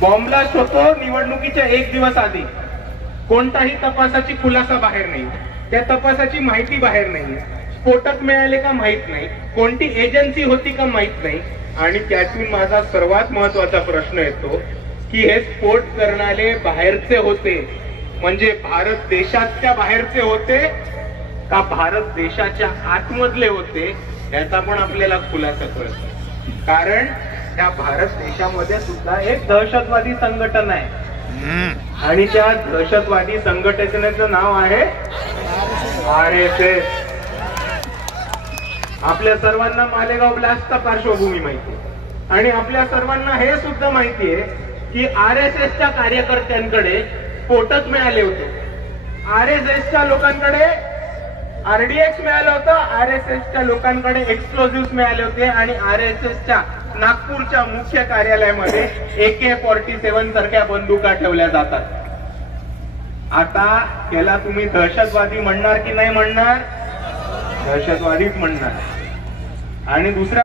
Bomb blast होतो निवडणुकीच्या एक दिवस आधी, कोणताही तपासाची खुलासा बाहेर नाही, त्या तपासाची माहिती बाहेर नाही, स्फोटक मिळाले का माहित नाही, कोणती एजन्सी होती का माहित नाही. आणि त्यातून माझा सर्वात महत्वाचा प्रश्न येतो की हे स्फोट करणारे बाहेरचे होते म्हणजे भारत देशाच्या बाहेरचे होते का भारत देशाच्या आतमधले होते, याचा पण आपल्याला खुलासा कळतो. कारण त्या भारत देशामध्ये सुद्धा एक दहशतवादी संघटना आहे आणि त्या दहशतवादी संघटनेचं नाव आहे RSS. आपल्या सर्वांना मालेगाव ब्लास्टचा पार्श्वभूमी माहिती आहे आणि आपल्या सर्वांना हे सुद्धा माहिती आहे की RSSच्या कार्यकर्त्यांकडे स्फोटक मिळाले होते, RSSच्या लोकांकडे RDX मिळालं होतं, RSSच्या लोकांकडे एक्सप्लोजिव्ह मिळाले होते आणि RSSच्या नागपूरच्या मुख्य कार्यालयामध्ये AK-47 सारख्या बंदुका ठेवल्या जातात. आता याला तुम्ही दहशतवादी म्हणणार की नाही म्हणणार? दहशतवादीच म्हणणार. आणि दुसरा